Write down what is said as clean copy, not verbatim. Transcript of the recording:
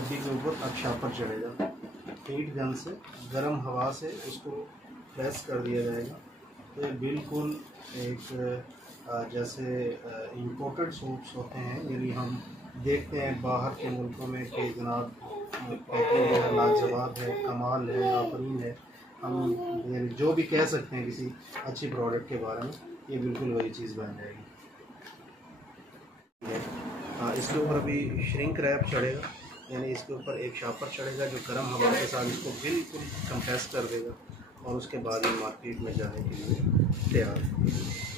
डब्बी के ऊपर अब शापर चढ़ेगा। हीट गन से गर्म हवा से उसको प्रेस कर दिया जाएगा। तो ये बिल्कुल एक जैसे इम्पोर्टेड सूट्स होते हैं, यानी हम देखते हैं बाहर के मुल्कों में कि जनाब पैकिंग है, लाजवाब है, कमाल है, आफरीन है, हम यानी जो भी कह सकते हैं किसी अच्छी प्रोडक्ट के बारे में, ये बिल्कुल वही चीज़ बन जाएगी। इसके ऊपर अभी श्रिंक रैप चढ़ेगा, यानी इसके ऊपर एक शापर चढ़ेगा जो गर्म हवा के साथ इसको बिल्कुल कंप्रेस कर देगा और उसके बाद ये मार्केट में जाने के लिए तैयार है।